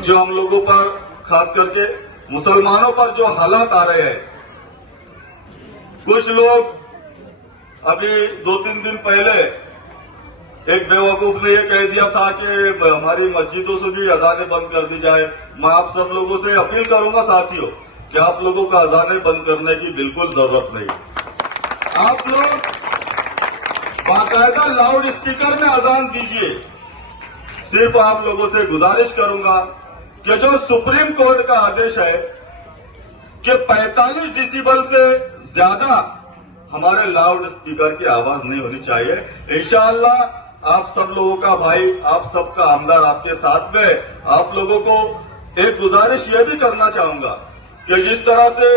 जो हम लोगों पर, खास करके मुसलमानों पर जो हालात आ रहे हैं। कुछ लोग अभी 2-3 दिन पहले एक बेवकूफ ने ये कह दिया था कि हमारी मस्जिदों से भी अजानें बंद कर दी जाए। मैं आप सब लोगों से अपील करूंगा साथियों कि आप लोगों को अजानें बंद करने की बिल्कुल जरूरत नहीं। आप लोग बाकायदा लाउड स्पीकर में अजान दीजिए। सिर्फ आप लोगों से गुजारिश करूंगा कि जो सुप्रीम कोर्ट का आदेश है कि 45 डेसिबल से ज्यादा हमारे लाउड स्पीकर की आवाज नहीं होनी चाहिए। इंशाअल्लाह आप सब लोगों का भाई, आप सबका आमदार आपके साथ में। आप लोगों को एक गुजारिश ये भी करना चाहूंगा कि जिस तरह से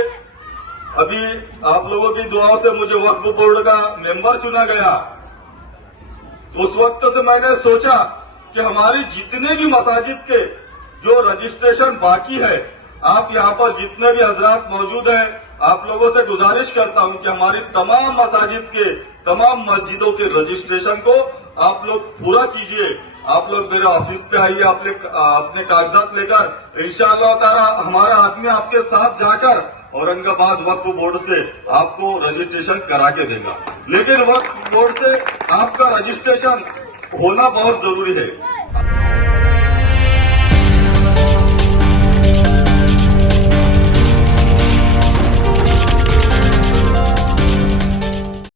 अभी आप लोगों की दुआओं से मुझे वक्फ बोर्ड का मेंबर चुना गया, उस वक्त से मैंने सोचा कि हमारी जितने भी मसाजिद के जो रजिस्ट्रेशन बाकी है, आप यहां पर जितने भी हजरात मौजूद हैं, आप लोगों से गुजारिश करता हूं कि हमारी तमाम मसाजिद के, तमाम मस्जिदों के रजिस्ट्रेशन को आप लोग पूरा कीजिए। आप लोग मेरे ऑफिस पे आइए अपने कागजात लेकर। इंशाअल्लाह ताला हमारा आदमी आपके साथ जाकर औरंगाबाद वक्फ बोर्ड से आपको रजिस्ट्रेशन करा के देगा। लेकिन वक्फ बोर्ड से आपका रजिस्ट्रेशन होना बहुत जरूरी है।